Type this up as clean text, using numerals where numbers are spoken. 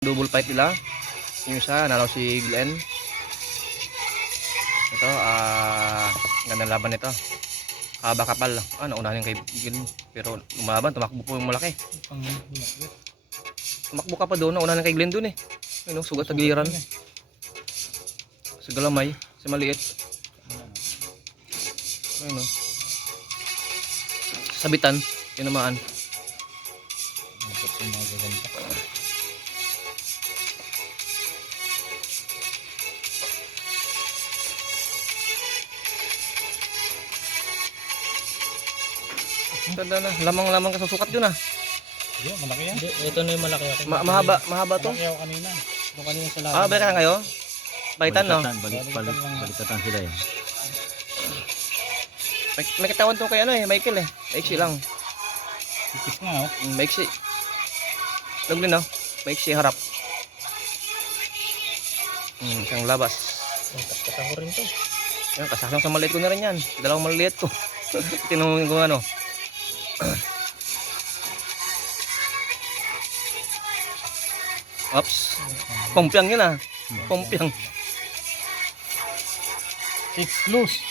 Double fight nila. Yung isa, nalaw si Glenn. Ito, gandang laban nito. Haba kapal. Naunahan yung kay Glenn. Pero lumaban, tumakbo po yung malaki. Tumakbo ka pa doon, naunahan kay Glenn doon eh. Ayun, sugat sa giliran. Si Galamay, si maliit. Ayun, sabitan, tinamaan. Ganda na, lamang-lamang ka sa sukat yun ah. Hindi, malaki yan. Ito na yung malaki ako. Mahaba to? Malaki ako kanina. Yung kanina sa laban. Balikan kayo? Balitan no? Balikatan sila eh. May katawan to kay Michael eh. Maiksi lang. Ikis nga oh. Maiksi. Luglin no? Maiksi harap. Siyang labas. Kasama ko rin to. Yan, kasasang sa maliit ko na rin yan. Dalawang maliit ko. Tinanong ko ano. Oops. Pompiang yun ah. Pompiang. 6 loose.